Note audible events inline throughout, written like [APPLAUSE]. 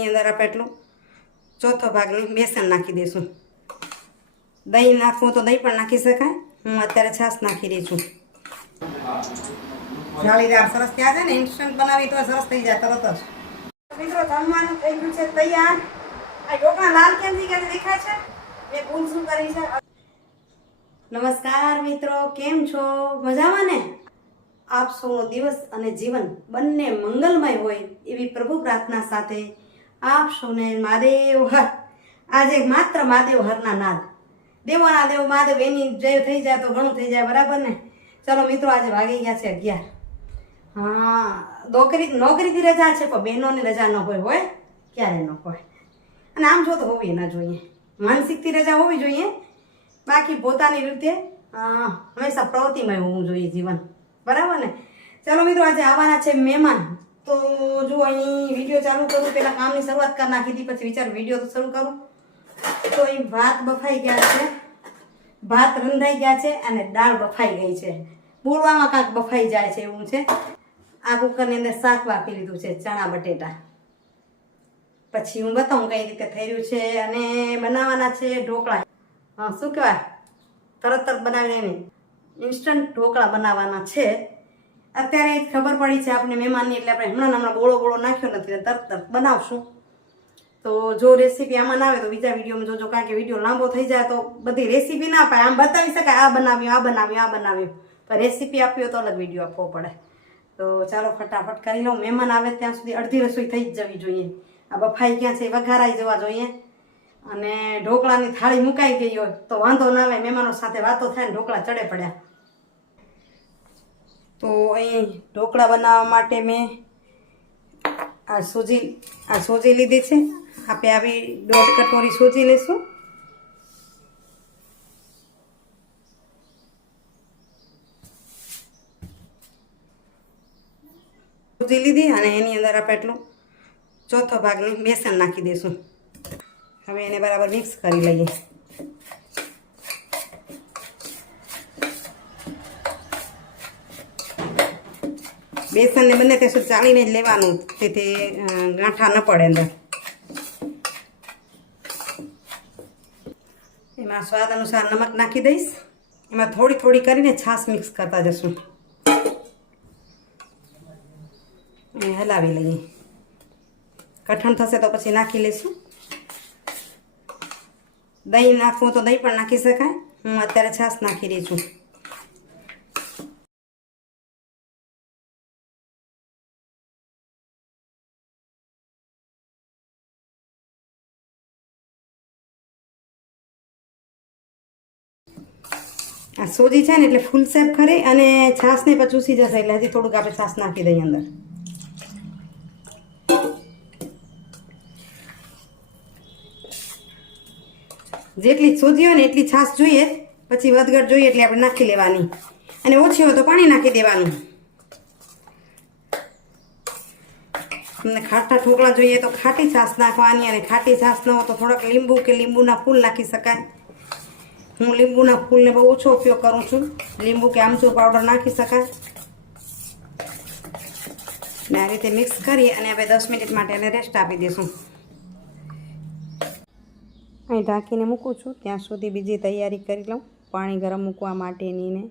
એની અંદર આપણે એટલું. ચોથો ભાગની બેસન નાખી દઈશું. દહીં નાખવું તો દહીં પણ નાખી શકાય. હું અત્યારે છાશ નાખી રહી દેખાય છે? એ ભૂલ શું કરી છે? નમસ્કાર મિત્રો, કેમ છો? મજામાં ને? આપ સૌનો દિવસ અને જીવન બંને મંગલમય હોય એવી પ્રભુ પ્રાર્થના સાથે આપ સૌને મહાદેવ હર. આજે માત્ર મહાદેવ હરના નાદ. દેવોના દેવ મહાદેવ, એની જય થઈ જાય તો ઘણું થઈ જાય, બરાબર ને? ચલો મિત્રો, આજે વાગી ગયા છે અગિયાર. હા, નોકરી, નોકરીથી રજા છે, પણ બહેનોની રજા ન હોય હોય? ક્યારે ન હોય? અને આમ જો તો હોવી ન જોઈએ. માનસિકથી રજા હોવી જોઈએ. બાકી પોતાની રીતે હંમેશા પ્રવૃત્તિમય હોવું જોઈએ જીવન. બરાબર ને? ચાલો મિત્રો, આજે આવવાના છે મહેમાન. તો જો અહીં વીડિયો ચાલુ કરું પહેલાં કામની શરૂઆત કરી નાખી હતી, પછી વિચાર વીડિયો તો શરૂ કરું. તો એ ભાત બફાઈ ગયા છે. ભાત રંધાઈ ગયા છે અને દાળ બફાઈ ગઈ છે. પૂરવામાં કાંક બફાઈ જાય છે એવું છે. આ કુકરની અંદર શાક વાપી લીધું છે, ચણા, બટેટા. પછી હું બતાવું કઈ રીતે થઈ રહ્યું છે અને બનાવવાના છે ઢોકળા. હા, શું કહેવાય? તરત તરત બનાવીને ઇન્સ્ટન્ટ ઢોકળા બનાવવાના છે. અત્યારે ખબર પડી છે આપણે મહેમાનની, એટલે આપણે હમણાં હમણાં બોળો બોળો નાખ્યો નથી તરત તરત બનાવશું. તો જો રેસીપી આમાં ના આવે તો બીજા વિડીયોમાં જોજો, કારણ કે વીડિયો લાંબો થઈ જાય તો બધી રેસીપી ના પાય આમ બતાવી શકાય, આ બનાવ્યું આ બનાવ્યું આ બનાવ્યું. પણ રેસીપી આપ્યો તો અલગ વીડિયો આપવો પડે. તો ચાલો ફટાફટ કરી લઉં. મહેમાન આવે ત્યાં સુધી અડધી રસોઈ થઈ જ જવી જોઈએ. આ બફાઈ ક્યાં છે વઘારાઈ જવા જોઈએ. અને ઢોકળાની થાળી મુકાઈ ગઈ હોય તો વાંધો ના આવે, મહેમાનો સાથે વાતો થાય ને ઢોકળા ચડે પડ્યા. તો અહીં ઢોકળા બનાવવા માટે મેં આ સૂજી આ સૂજી લીધી છે. આપણે આવી દોઢ કટોરી સૂજી લઈશું સૂજી લીધી અને એની અંદર આપણે એટલું ચોથો ભાગની બેસન નાખી દઈશું હવે એને બરાબર મિક્સ કરી લઈએ. બેસનને બંને ત્યાં સુધી ચાળીને જ લેવાનું. તેથી ગાંઠા ન પડે અંદર. એમાં સ્વાદ અનુસાર નમક નાખી દઈશ. એમાં થોડી થોડી કરીને છાશ મિક્સ કરતા જશું. એ હલાવી લઈએ. કઠણ થશે તો પછી નાખી લઈશું. દહીં નાખવું તો દહીં પણ નાખી શકાય. હું અત્યારે છાશ નાખી રહી છું. આ સોજી છે ને એટલે ફૂલ શેપ ખરી અને છાશને પછી ચૂસી જશે એટલે હજી થોડુંક આપણે છાશ નાખી દઈએ અંદર. જેટલી સોજી હોય ને એટલી છાશ જોઈએ, પછી વધઘટ જોઈએ એટલે આપણે નાખી લેવાની. અને ઓછી હોય તો પાણી નાખી દેવાનું. તમને ખાટા ઠોકળા જોઈએ તો ખાટી છાશ નાખવાની અને ખાટી છાશ ન હોય તો થોડાક લીંબુ કે લીંબુના ફૂલ નાખી શકાય. હું લીંબુના ફૂલને બહુ ઓછો ઉપયોગ કરું છું. લીંબુ કે આમચૂર પાવડર નાખી શકાય. ને આ રીતે મિક્સ કરી અને હવે દસ મિનિટ માટે એને રેસ્ટ આપી દઈશું. અહીં ઢાંકીને મૂકું છું. ત્યાં સુધી બીજી તૈયારી કરી લઉં. પાણી ગરમ મૂકવા માટેની ને.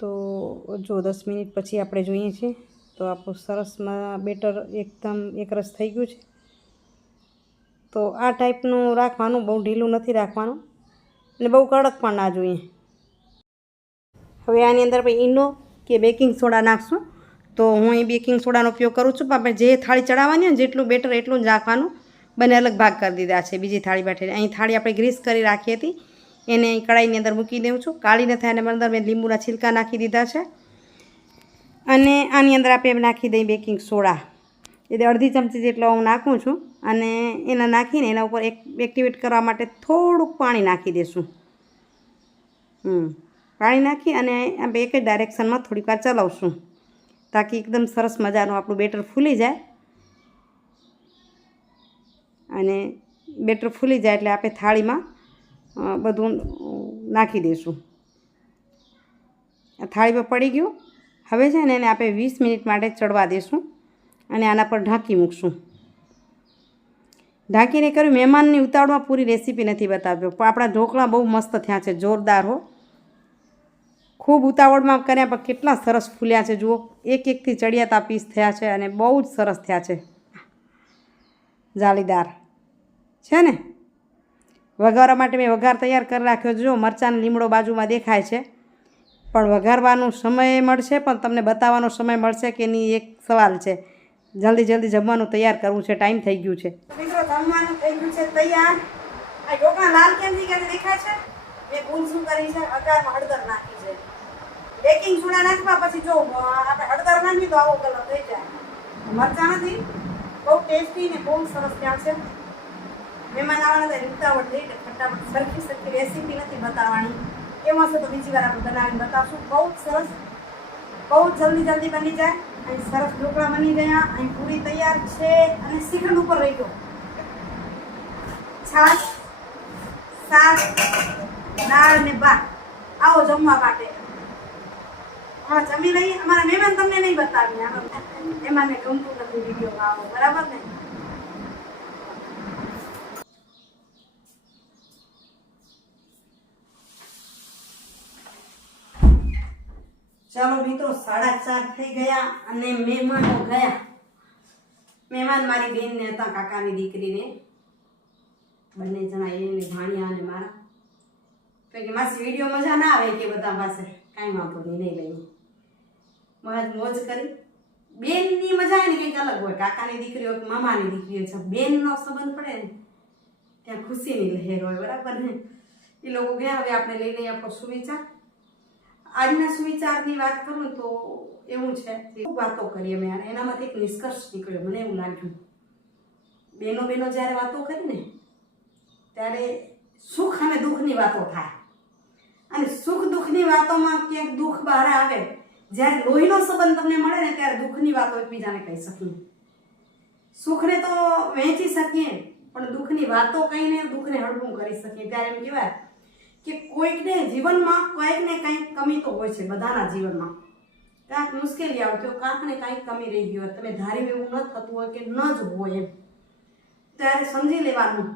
તો જો દસ મિનિટ પછી આપણે જોઈએ છીએ તો આપણું સરસમાં બેટર એકદમ એકરસ થઈ ગયું છે. તો આ ટાઈપનું રાખવાનું, બહુ ઢીલું નથી રાખવાનું. અને બહુ કડક પણ ના જોઈએ. હવે આની અંદર આપણે ઈનો કે બેકિંગ સોડા નાખશું. તો હું અહીં બેકિંગ સોડાનો ઉપયોગ કરું છું, પણ આપણે જે થાળી ચડાવવાની હોય જેટલું બેટર એટલું જ રાખવાનું બંને અલગ ભાગ કરી દીધા છે, બીજી થાળી બેઠે અહીં થાળી આપણે ગ્રીસ કરી રાખી હતી. એને કડાઈની અંદર મૂકી દઉં છું. કાળી ન થાય અને અંદર મેં લીંબુના છિલકા નાખી દીધા છે. અને આની અંદર આપણે નાખી દઈએ બેકિંગ સોડા. એટલે અડધી ચમચી જેટલો હું નાખું છું અને એના નાખીને એના ઉપર એક એક્ટિવેટ કરવા માટે થોડુંક પાણી નાખી દઈશું હમ. પાણી નાખી અને આપણે એક જ ડાયરેક્શનમાં થોડીક વાર ચલાવશું તાકી એકદમ સરસ મજાનું આપણું બેટર ફૂલી જાય. અને બેટર ફૂલી જાય એટલે આપણે થાળીમાં બધું નાખી દઈશું આ થાળી પર પડી ગયું. હવે છે ને એને આપણે વીસ મિનિટ માટે ચડવા દઈશું અને આના પર ઢાંકી મૂકશું. ઢાંકીને કર્યું, મહેમાનની ઉતાવળમાં પૂરી રેસીપી નથી બતાવ્યો. પણ આપણા ઢોકળા બહુ મસ્ત થયા છે, જોરદાર હો. ખૂબ ઉતાવળમાં કર્યા પણ કેટલા સરસ ફૂલ્યા છે, જુઓ. એક એકથી ચડિયાતા પીસ થયા છે અને બહુ જ સરસ થયા છે. જાળીદાર. છે ને? વઘારવા માટે મેં વઘાર તૈયાર કરી રાખ્યો. જો મરચાં લીમડો બાજુમાં દેખાય છે. પણ વઘારવાનો સમય મળશે, પણ તમને બતાવવાનો સમય મળશે કે નહીં, એક સવાલ છે. જલ્દી જલ્દી જમવાનું તૈયાર કરવું છે, ટાઈમ થઈ ગયું છે. મિત્રો, જમવાનું થઈ ગયું છે, તૈયાર. આ ઢોકળા લાલ કેમ થઈ દેખાય છે? મેં ભૂલ શું કરી છે? અગારમાં હળદર નાખી છે. બેકિંગ સોડા નાખવા પછી જો આપણે હળદર નાખી તો આવો કલર થઈ જાય. મરચાં નથી. બહુ ટેસ્ટી ને બહુ સરસ ત્યાં છે. મહેમાન આવવાના હતા ઉતાવળ થઈ એટલે ફટાફટ સરખી રેસીપી નથી બતાવવાની. એમાં હશે તો બીજી વાર આપણે બનાવીને બતાવશું. બહુ સરસ. બહુ જલ્દી જલ્દી બની જાય. અહીં સરસ ઢોકળા બની ગયા. અહીં પૂરી તૈયાર છે અને શ્રીખંડ ઉપર રહી ગયો. છાશ, શાક, દાળ ને ભાત. આવો જમવા માટે. હા, જમી લઈએ. અમારા મહેમાન તમને નહીં બતાવીને એમાં. મેં ગમતું નથી વીડિયો આવો બરાબર ને? ચાલો મિત્રો, સાડા ચાર થઈ ગયા અને મહેમાનો ગયા. મહેમાન મારી બેનને હતા, કાકાની દીકરીને. બંને જણા એને ભાણિયા અને મારા. તો કે માસી, વીડિયો મજા ના આવે કે બધા પાસે? કાંઈ વાંધો નહીં નહીં લઈએ. મોજ મોજ કરી. બેનની મજા એને કંઈક અલગ હોય. કાકાની દીકરી હોય કે મામાની દીકરી હોય છે. બેનનો સંબંધ પડે ને, ત્યાં ખુશીની લહેર હોય, બરાબર ને? એ લોકો ગયા, હવે આપણે લઈ લઈએ આપણો સુવિચાર. આજના સુવિચારની વાત કરું તો એવું છે. ખૂબ વાતો કરીએ અને એનામાંથી એક નિષ્કર્ષ નીકળ્યો. મને એવું લાગ્યું. બેનો બેનો જ્યારે વાતો કરી ને ત્યારે સુખ અને દુઃખની વાતો થાય. અને સુખ દુઃખની વાતોમાં ક્યાંક દુઃખ બહાર આવે, જ્યારે લોહીનો સંબંધ તમને મળે ને ત્યારે દુઃખની વાતો એકબીજાને કહી શકીએ. સુખને તો વહેંચી શકીએ, પણ દુઃખની વાતો કહીને દુઃખને હળવું કરી શકીએ. ત્યારે એમ કહેવાય કે કોઈકને જીવનમાં કંઈક ને કંઈક કમી તો હોય છે, બધાના જીવનમાં. કાંઈક મુશ્કેલી આવતી હોય કાંઈક ને કાંઈક કમી રહી ગઈ હોય, તમે ધારી એવું ન થતું હોય કે ન જ હોય એમ. ત્યારે સમજી લેવાનું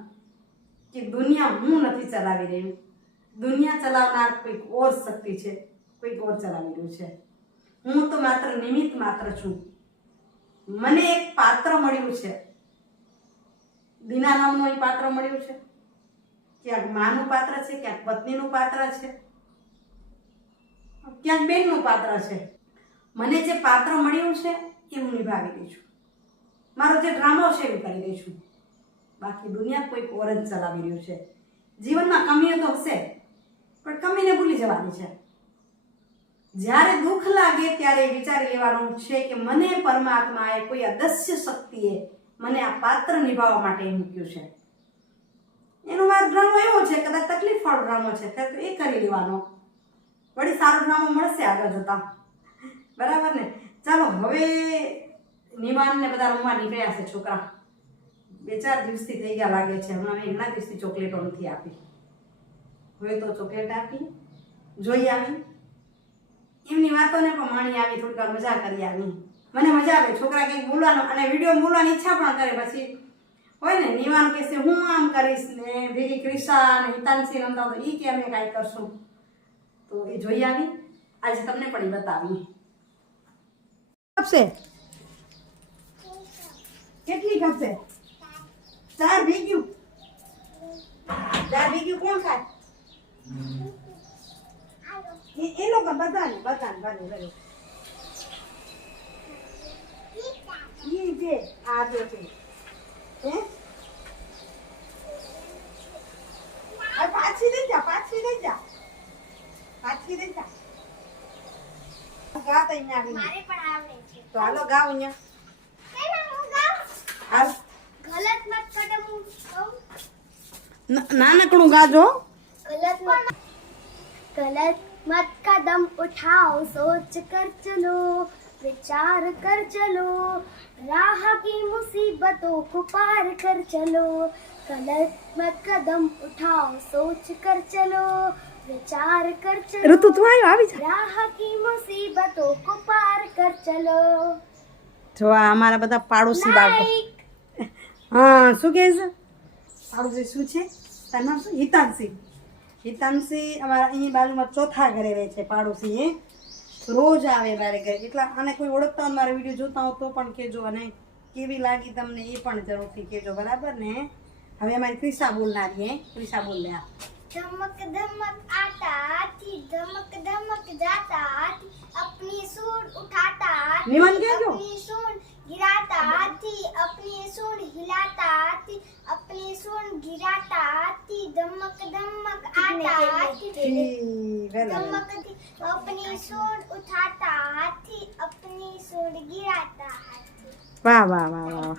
કે દુનિયા હું નથી ચલાવી રહ્યું. દુનિયા ચલાવનાર કોઈક ઓર શક્તિ છે, કોઈક ઓર ચલાવી રહ્યું છે. હું તો માત્ર નિમિત્ત માત્ર છું. મને એક પાત્ર મળ્યું છે. દીના નામનું એ પાત્ર મળ્યું છે. ક્યાંક માનું પાત્ર છે, ક્યાંક પત્નીનું પાત્ર છે. ક્યાંક બેનનું પાત્ર છે. મને જે પાત્ર મળ્યું છે, એ હું નિભાવી દઈ છું. મારો જે ડ્રામો છે, એ કરી દઈ છું. બાકી દુનિયા કોઈક ઓર જ ચલાવી રહ્યું છે. જીવનમાં કમીઓ તો હશે, પણ કમીને ભૂલી જવાની છે. જ્યારે દુઃખ લાગે, ત્યારે વિચારી લેવાનું છે કે મને પરમાત્માએ કોઈ અદસ્ય શક્તિએ મને આ પાત્ર નિભાવવા માટે મૂક્યું છે. એનો મારો ડ્રામો એવો છે, કદાચ તકલીફ વાળો ડ્રામો છે, તો એ કરી લેવાનો. વળી સારો ડ્રામો મળશે આગળ જતા. બરાબર ને? ચાલો, હવે નિમાનને બધા રમવા નીકળ્યા છે છોકરા. બે ચાર દિવસથી થઈ ગયા લાગે છે, હમણાં મેં ઘણા દિવસથી ચોકલેટો નથી આપી. હવે તો ચોકલેટ આપી, જોઈ આવી. એમની વાતોને પણ માણી આવી, થોડીક મજા કરી આવી. મને મજા આવે, છોકરા કંઈક બોલવાનો, અને વીડિયો બોલવાની ઈચ્છા પણ કરે પછી. હોય ને, નિવાન કહેશે હું આમ કરીશ ને, ભેગી ક્રિશા અને હિતાંશી રમતા તો એ કે અમે કાંઈ કરશું. તો એ જોઈ આવી. આજે તમને પણ એ બતાવી આપશે? કેટલી ખપશે ચાર ભેગ્યું. ચાર ભેગ્યું કોણ ખાય? એ લોકો બધાને બધાને, બને બને. ઈ જે, આ જો છે પાછી લઈ જા પાછી લઈ જા. પાછી ગલત મત કદમ ગાઉં? નાનકડું ગાજો. ગલત મત ગલત મત કદમ ઉઠાવ સોચ કર ચલો विचार कर चलो राह की मुसीबतों को पार कर चलो गलत मत कदम उठाओ सोच कर चलो विचार कर चलो ઋતુ તું આવ્યો આવી જા राह की मुसीबतों को पार कर चलो જો આ અમારા બધા પાડોશી બાળકો लाइक હા શું કહે છે પાડોશી શું છે તારું નામ શું હિતાંશી હિતાંશી અમારા અહીં બાજુમાં ચોથા ઘરે રહે છે પાડોશી એ રોજ આવે મારે ઘરે એટલા અને કોઈ ઓળખતા હોય મારા વિડીયો જોતા હો તો પણ કહેજો અને કેવી લાગી તમને એ પણ જરૂરથી કહેજો બરાબર ને હવે અમારી ક્રિશા બોલનારી હે ક્રિશા બોલ લે આ. धमक धमक आता हाथी धमक धमक जाता हाथी अपनी सूंड उठाता हाथी निमन क्या क्यों? अपनी सूंड गिराता हाथी अपनी सूंड हिलाता हाथी अपनी सूंड गिराता हाथी धमक धमक आता हाथी ઈ, વહેલા વહેલા. धमक अपनी सूंड उठाता हाथी अपनी सूंड गिराता हाथी વાહ વાહ વાહ વાહ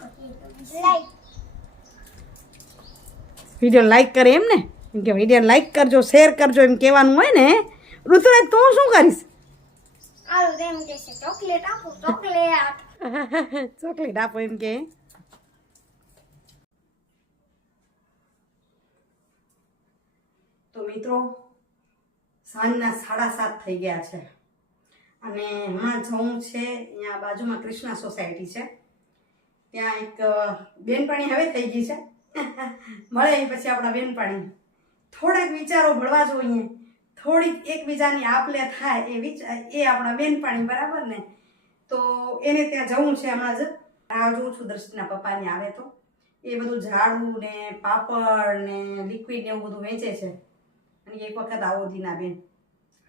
लाइक વિડીયો લાઈક કરે એમ ને એમ કે વિડીયો લાઈક કરજો શેર કરજો એમ કહેવાનું હોય ને ઋતુરાજ તું શું કરીશ આલો તેમ કે છે ચોકલેટ આપો ચોકલેટ ચોકલેટ આપો એમ કે તો મિત્રો, સાંજના સાડા સાત થઈ ગયા છે. અને હમણાં જવું છે, અહીંયા બાજુમાં કૃષ્ણા સોસાયટી છે. ત્યાં એક બેનપાણી હવે થઈ ગઈ છે. [LAUGHS] મળે પછી આપણા બેનપાણી. થોડાક વિચારો ભળવા જોઈએ. થોડીક એકબીજાની આપલે થાય એ વિચાર એ આપણા બેનપાણી, બરાબર ને? તો એને ત્યાં જવું છે હમણાં જ. આ જોઉં છું દર્શનના પપ્પાની આવે તો. એ બધું ઝાડુ ને પાપડ ને લિક્વિડ ને એવું બધું વેચે છે. અને એક વખત આવો દીના બેન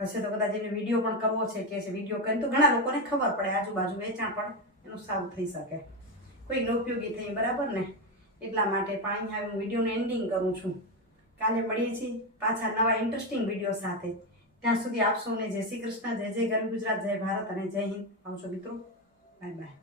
હશે તો કદાચ એને વીડિયો પણ કરવો છે, કે છે વીડિયો કરીને. તો ઘણા લોકોને ખબર પડે, આજુબાજુ વેચાણ પણ એનું સારું થઈ શકે. કોઈકને ઉપયોગી થઈ, બરાબર ને? એટલા માટે પણ અહીંયા હું વિડીયોનું એન્ડિંગ કરું છું. કાલે મળીએ છીએ પાછા નવા ઇન્ટરેસ્ટિંગ વીડિયો સાથે. ત્યાં સુધી આપ સૌને જય શ્રી કૃષ્ણ, જય જય ગરવી ગુજરાત, જય ભારત અને જય હિન્દ. આવજો મિત્રો. Bye bye